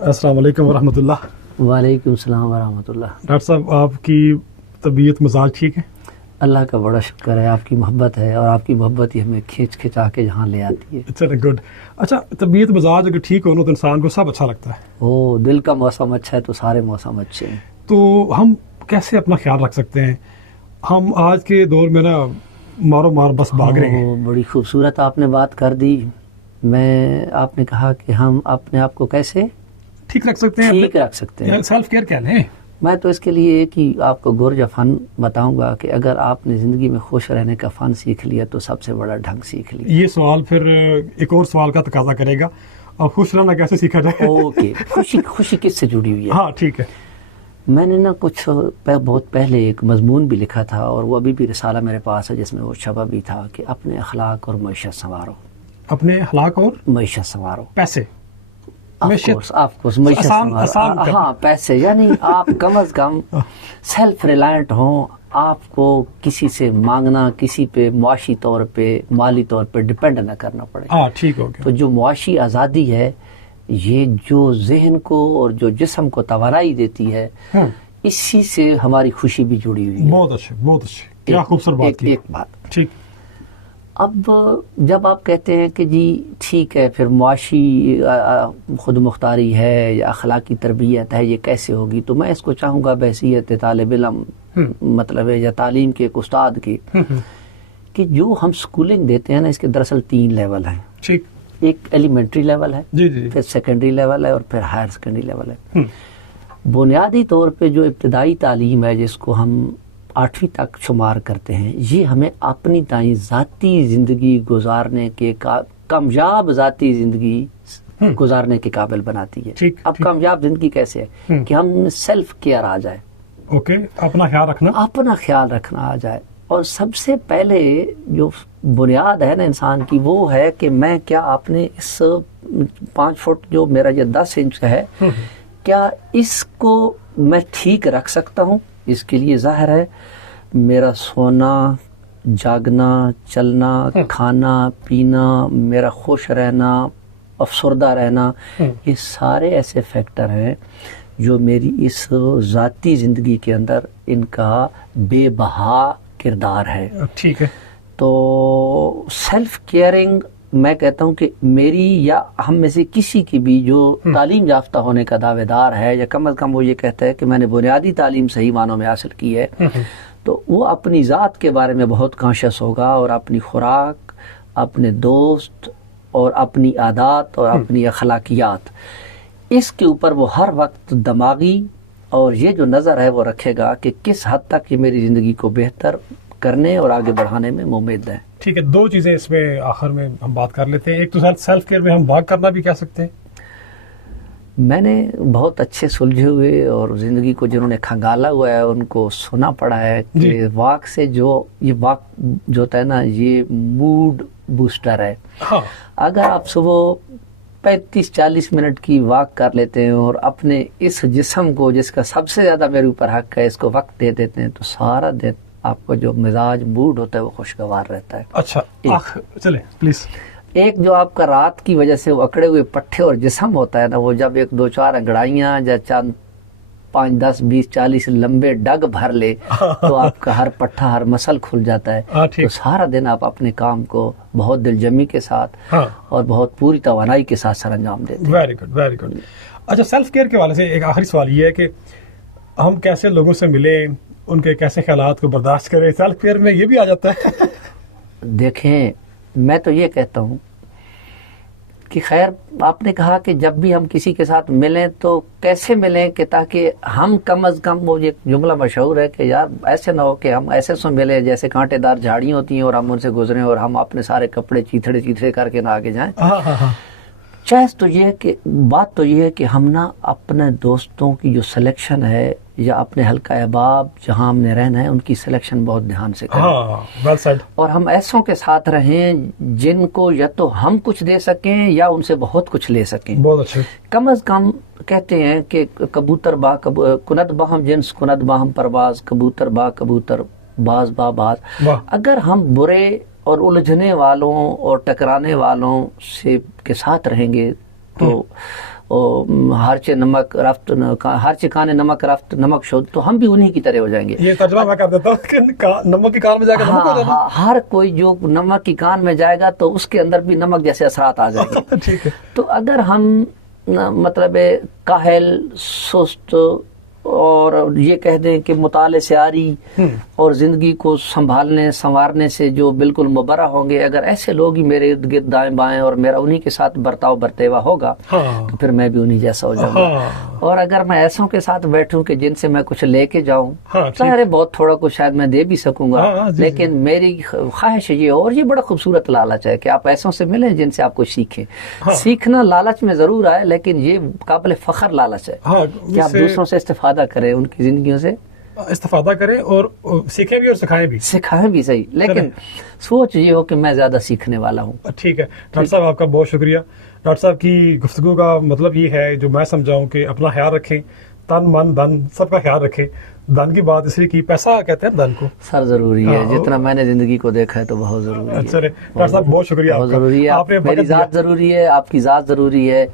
السلام علیکم ورحمۃ اللہ۔ وعلیکم السلام ورحمۃ اللہ۔ ڈاکٹر صاحب، آپ کی طبیعت مزاج ٹھیک ہے؟ اللہ کا بڑا شکر ہے، آپ کی محبت ہے، اور آپ کی محبت ہی ہمیں کھینچ کھینچا کے یہاں لے آتی ہے۔ چلے گڈ۔ اچھا، طبیعت مزاج اگر ٹھیک ہو نا تو انسان کو سب اچھا لگتا ہے۔ دل کا موسم اچھا ہے تو سارے موسم اچھے ہیں۔ تو ہم کیسے اپنا خیال رکھ سکتے ہیں؟ ہم آج کے دور میں نا مارو مار بس بھاگ رہے ہیں۔ بڑی خوبصورت آپ نے بات کر دی۔ آپ نے کہا کہ ہم اپنے آپ کو کیسے ٹھیک رکھ سکتے ہیں؟ ٹھیک رکھ سکتے ہیں۔ سیلف کیئر کیا لیں؟ میں تو اس کے لیے ایک ہی آپ کو گرج فن بتاؤں گا کہ اگر آپ نے زندگی میں خوش رہنے کا فن سیکھ لیا تو سب سے بڑا ڈھنگ سیکھ لیا۔ یہ سوال پھر ایک اور سوال کا تقاضا کرے گا، اب خوش رہنا کیسے سیکھا جائے؟ اوکے، خوشی کس سے جڑی ہوئی ہے؟ ہاں ٹھیک ہے۔ میں نے نا کچھ بہت پہلے ایک مضمون بھی لکھا تھا، اور وہ ابھی بھی رسالہ میرے پاس ہے جس میں وہ چھپا بھی تھا کہ اپنے اخلاق اور معیشت سنوارو۔ اپنے اخلاق اور معیشت سنوارو، پیسے، آف کورس معیشت سنوارو۔ ہاں، پیسے یعنی آپ کم از کم سیلف ریلائنٹ ہوں، آپ کو کسی سے مانگنا، کسی پہ معاشی طور پہ، مالی طور پہ ڈپینڈ نہ کرنا پڑے۔ ہاں ٹھیک ہو گیا۔ تو جو معاشی آزادی ہے، یہ جو ذہن کو اور جو جسم کو توانائی دیتی ہے، اسی سے ہماری خوشی بھی جڑی ہوئی ہے۔ بہت اچھے، بہت اچھے، کیا خوبصورت بات کی۔ ایک بات ٹھیک۔ اب جب آپ کہتے ہیں کہ جی ٹھیک ہے، پھر معاشی خود مختاری ہے یا اخلاقی تربیت ہے، یہ کیسے ہوگی؟ تو میں اس کو چاہوں گا بحیثیت طالب علم، مطلب ہے یا تعلیم کے ایک استاد کی، کہ جو ہم سکولنگ دیتے ہیں نا، اس کے دراصل 3 لیول ہیں۔ ٹھیک۔ ایک ایلیمنٹری لیول ہے، جی جی، پھر سیکنڈری لیول ہے، اور پھر ہائر سیکنڈری لیول ہے۔ بنیادی طور پہ جو ابتدائی تعلیم ہے، جس کو ہم 8ویں تک شمار کرتے ہیں، یہ ہمیں اپنی تئیں ذاتی زندگی گزارنے کے کامیاب ذاتی زندگی گزارنے کے قابل بناتی ہے۔ اب کامیاب زندگی کیسے ہے؟ کہ ہم سیلف کیئر آ جائے، اوکے، اپنا خیال رکھنا، اپنا خیال رکھنا آ جائے۔ اور سب سے پہلے جو بنیاد ہے نا انسان کی، وہ ہے کہ میں کیا اپنے اس 5 فٹ جو میرا یہ 10 انچ ہے، کیا اس کو میں ٹھیک رکھ سکتا ہوں؟ اس کے لیے ظاہر ہے میرا سونا، جاگنا، چلنا، کھانا پینا، میرا خوش رہنا، افسردہ رہنا، یہ سارے ایسے فیکٹر ہیں جو میری اس ذاتی زندگی کے اندر ان کا بے بہا کردار ہے۔ ٹھیک ہے۔ تو سیلف کیئرنگ، میں کہتا ہوں کہ میری یا ہم میں سے کسی کی بھی جو تعلیم یافتہ ہونے کا دعوے دار ہے، یا کم از کم وہ یہ کہتا ہے کہ میں نے بنیادی تعلیم صحیح معنوں میں حاصل کی ہے، تو وہ اپنی ذات کے بارے میں بہت کانشیس ہوگا، اور اپنی خوراک، اپنے دوست، اور اپنی عادات اور اپنی اخلاقیات، اس کے اوپر وہ ہر وقت دماغی اور یہ جو نظر ہے وہ رکھے گا کہ کس حد تک یہ میری زندگی کو بہتر کرنے اور آگے بڑھانے میں ممید ہے۔ ٹھیک ہے، 2 چیزیں اس میں آخر میں ہم بات کر لیتے ہیں۔ ایک تو سیلف کیئر میں ہم واک کرنا بھی کہہ سکتے ہیں۔ میں نے بہت اچھے سلجھے ہوئے اور زندگی کو جنہوں نے کھنگالا ہوا ہے ان کو سنا پڑا ہے کہ واک سے یہ واک جو ہوتا ہے نا، یہ موڈ بوسٹر ہے۔ اگر آپ صبح 35-40 منٹ کی واک کر لیتے ہیں اور اپنے اس جسم کو، جس کا سب سے زیادہ میرے اوپر حق ہے، اس کو وقت دے دیتے ہیں، تو سارا دن آپ کا جو مزاج موڈ ہوتا ہے وہ خوشگوار رہتا ہے۔ اچھا، چلیں پلیز۔ ایک جو آپ کا رات کی وجہ سے وہ اکڑے ہوئے پٹھے اور جسم ہوتا ہے نا، وہ جب 1-2-4 انگڑائیاں یا چند 5-10-20-40 لمبے ڈگ بھر لے تو آپ کا ہر پٹھا، ہر مسل کھل جاتا ہے، تو سارا دن آپ اپنے کام کو بہت دل جمی کے ساتھ اور بہت پوری توانائی کے ساتھ سر انجام دیتے ہیں۔ Very good, very good. اچھا، سیلف کیئر کے حوالے سے ایک آخری سوال یہ ہے کہ ہم کیسے لوگوں سے ملیں، ان کے کیسے خیالات کو برداشت کریں؟ سیلف کیئر میں یہ بھی آ جاتا ہے؟ دیکھیں، میں تو یہ کہتا ہوں کہ خیر، آپ نے کہا کہ جب بھی ہم کسی کے ساتھ ملیں تو کیسے ملیں کہ تاکہ ہم کم از کم، وہ ایک جملہ مشہور ہے کہ یار ایسے نہ ہو کہ ہم ایسے سے ملیں جیسے کانٹے دار جھاڑیاں ہوتی ہیں اور ہم ان سے گزریں اور ہم اپنے سارے کپڑے چیتھڑے کر کے نہ آگے جائیں۔ چاہے تو یہ ہے کہ بات تو یہ ہے کہ ہم نا اپنے دوستوں کی جو سلیکشن ہے یا اپنے حلقہ احباب جہاں ہم نے رہنا ہے ان کی سلیکشن بہت دھیان سے کریں، اور ہم ایسوں کے ساتھ رہیں جن کو یا تو ہم کچھ دے سکیں یا ان سے بہت کچھ لے سکیں۔ بہت اچھے۔ کم از کم کہتے ہیں کہ کبوتر با کند باہم جنس کند باہم پرواز، کبوتر با کبوتر باز با باز۔ اگر ہم برے اور الجھنے والوں اور ٹکرانے والوں سے کے ساتھ رہیں گے تو ہرچے نمک رفت ہرچے کھانے نمک رفت نمک شد، تو ہم بھی انہی کی طرح ہو جائیں گے. یہ ترجمہ میں کر دیتا ہوں کہ نمک کی کان میں جائے گا نمک ہو جانا. ہر کوئی جو نمک کی کان میں جائے گا تو اس کے اندر بھی نمک جیسے اثرات آ جائیں گے. ٹھیک ہے. تو اگر ہم مطلب کاہل سست اور یہ کہہ دیں کہ مطالعے سے آری اور زندگی کو سنبھالنے سنوارنے سے جو بالکل مبرہ ہوں گے، اگر ایسے لوگ ہی میرے ارد گرد دائیں بائیں اور میرا انہی کے ساتھ برتاؤ برتیوا ہوگا تو پھر میں بھی انہی جیسا ہو جاؤں گا. اور اگر میں ایسوں کے ساتھ بیٹھوں کہ جن سے میں کچھ لے کے جاؤں، ظاہر ہے بہت تھوڑا کچھ شاید میں دے بھی سکوں گا، لیکن میری خواہش یہ اور یہ بڑا خوبصورت لالچ ہے کہ آپ ایسوں سے ملیں جن سے آپ کچھ سیکھیں. سیکھنا لالچ میں ضرور آئے، لیکن یہ قابل فخر لالچ ہے کہ آپ دوسروں سے استفادہ کریں، ان کی زندگیوں سے استفادہ کریں اور سیکھیں بھی اور سکھائیں بھی. سکھائیں بھی صحیح، لیکن سوچ یہ ہو کہ میں زیادہ سیکھنے والا ہوں. ٹھیک ہے ڈاکٹر صاحب، آپ کا بہت شکریہ. ڈاکٹر صاحب کی گفتگو کا مطلب یہ ہے جو میں سمجھاؤں کہ اپنا خیال رکھیں، تن من دھن سب کا خیال رکھیں. دھن کی بات اس لیے کی، پیسہ کہتے ہیں دھن کو سر ضروری ہے، جتنا میں نے زندگی کو دیکھا ہے تو بہت ضروری ہے. اچھا ڈاکٹر صاحب بہت شکریہ. بہت ضروری ہے. آپ نے میری ذات ضروری ہے، آپ کی ذات ضروری ہے.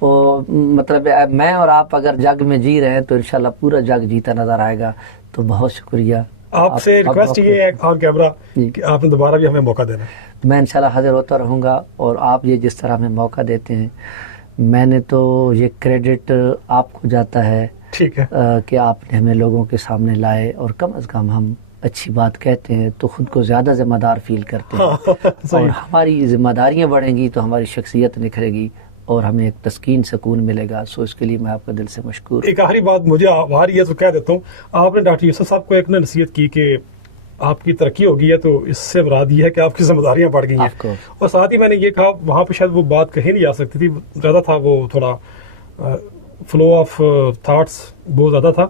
وہ مطلب میں اور آپ اگر جگ میں جی رہے ہیں تو انشاءاللہ پورا جگ جیتا نظر آئے گا. تو بہت شکریہ. آپ سے ریکویسٹ یہ ہے آن کیمرہ کہ آپ نے دوبارہ بھی ہمیں موقع دینا. میں انشاءاللہ حاضر ہوتا رہوں گا، اور آپ یہ جس طرح ہمیں موقع دیتے ہیں، میں نے تو یہ کریڈٹ آپ کو جاتا ہے. ٹھیک ہے کہ آپ نے ہمیں لوگوں کے سامنے لائے، اور کم از کم ہم اچھی بات کہتے ہیں تو خود کو زیادہ ذمہ دار فیل کرتے ہیں. اور ہماری ذمہ داریاں بڑھیں گی تو ہماری شخصیت نکھرے گی اور ہمیں ایک تسکین سکون ملے گا. سو اس کے لیے میں آپ کا دل سے مشکور. ایک آخری بات مجھے آ رہی ہے تو کہہ دیتا ہوں. آپ نے ڈاکٹر یوسف صاحب کو ایک نے نصیحت کی کہ آپ کی ترقی ہو گئی ہے تو اس سے مراد یہ ہے کہ آپ کی ذمہ داریاں بڑھ گئی ہیں. اور ساتھ ہی میں نے یہ کہا، وہاں پہ شاید وہ بات کہیں نہیں آ سکتی تھی، زیادہ تھا وہ تھوڑا فلو آف تھاٹس بہت زیادہ تھا.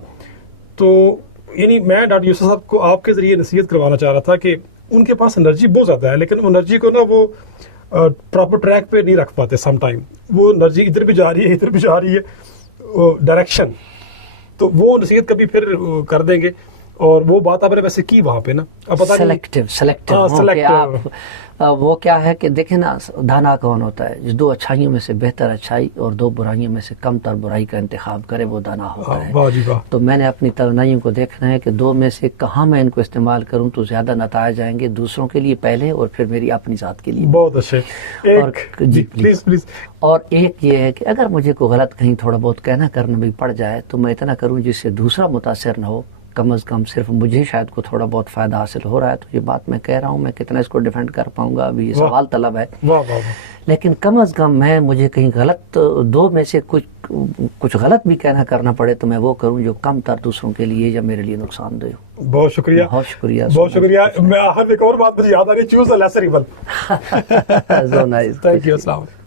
تو یعنی میں ڈاکٹر یوسف صاحب کو آپ کے ذریعے نصیحت کروانا چاہ رہا تھا کہ ان کے پاس انرجی بہت زیادہ ہے، لیکن وہ انرجی کو نا وہ پراپر ٹریک پہ نہیں رکھ پاتے. سم ٹائم وہ انرجی ادھر بھی جا رہی ہے ادھر بھی جا رہی ہے ڈائریکشن. تو وہ نصیحت کبھی پھر کر دیں گے. اور وہ بات آپ نے ویسے کی وہاں پہ نا، اب پتہ سلیکٹو وہ کیا ہے کہ دیکھیں نا، دانا کون ہوتا ہے؟ دو اچھائیوں میں سے بہتر اچھائی اور دو برائیوں میں سے کم تر برائی کا انتخاب کرے، وہ دانا ہوتا ہے. تو میں نے اپنی توانائیوں کو دیکھنا ہے کہ دو میں سے کہاں میں ان کو استعمال کروں تو زیادہ نتائج آئیں گے، دوسروں کے لیے پہلے اور پھر میری اپنی ذات کے لیے. بہت اچھے. جی پلیز. اور ایک یہ ہے کہ اگر مجھے کوئی غلط کہیں تھوڑا بہت کہنا کرنا بھی پڑ جائے تو میں اتنا کروں جس سے دوسرا متاثر نہ ہو. کم از کم صرف مجھے شاید کو تھوڑا بہت فائدہ حاصل ہو رہا ہے تو یہ بات میں کہہ رہا ہوں. میں کتنا اس کو ڈیفینڈ کر پاؤں گا ابھی یہ سوال طلب ہے. لیکن کم از کم میں مجھے کہیں غلط دو میں سے کچھ غلط بھی کہنا کرنا پڑے تو میں وہ کروں جو کم تر دوسروں کے لیے یا میرے لیے نقصان دہ ہو. بہت شکریہ. بہت شکریہ. بہت شکریہ. میں ایک اور بات مجھے یاد آ رہی، choose the lesser evil. So nice. Thank you. السلام علیکم.